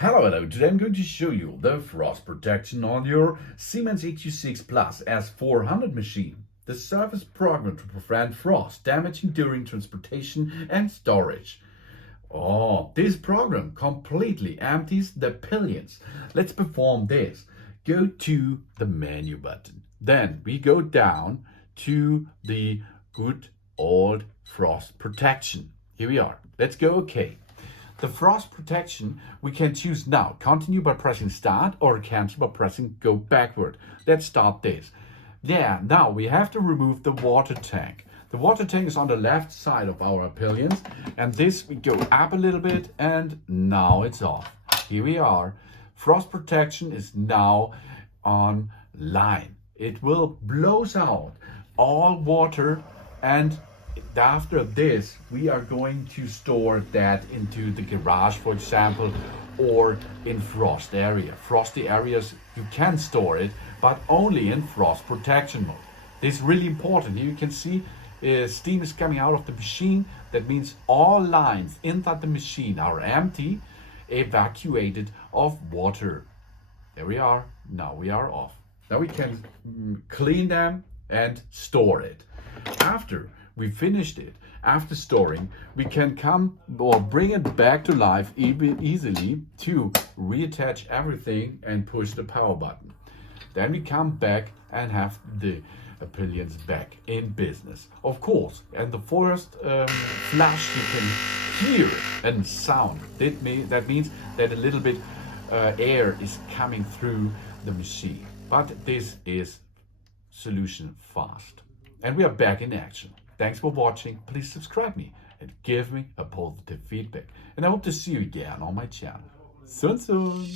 Hello, today I'm going to show you the frost protection on your Siemens EQ.6 Plus S400 machine. The surface programmed to prevent frost damaging during transportation and storage. This program completely empties the pillions. Let's perform this. Go to the menu button. Then we go down to the good old frost protection. Here we are. Let's go OK. The frost protection we can choose now. Continue by pressing start or cancel by pressing go backward. Let's start this. Now we have to remove the water tank. The water tank is on the left side of our pillions, and this we go up a little bit and now it's off. Here we are. Frost protection is now online. It will blows out all water, and after this we are going to store that into the garage, for example, or in frost area. Frosty areas you can store it, but only in frost protection mode. This is really important. Here you can see steam is coming out of the machine. That means all lines inside the machine are empty, evacuated of water. There we are. Now we are off. Now we can clean them and store it. After we finished it, after storing, we can come or bring it back to life easily to reattach everything and push the power button. Then we come back and have the pillions back in business. Of course, and the first flash you can hear and sound. That means that a little bit air is coming through the machine. But this is solution fast. And we are back in action. Thanks for watching. Please subscribe me and give me a positive feedback. And I hope to see you again on my channel. Soon.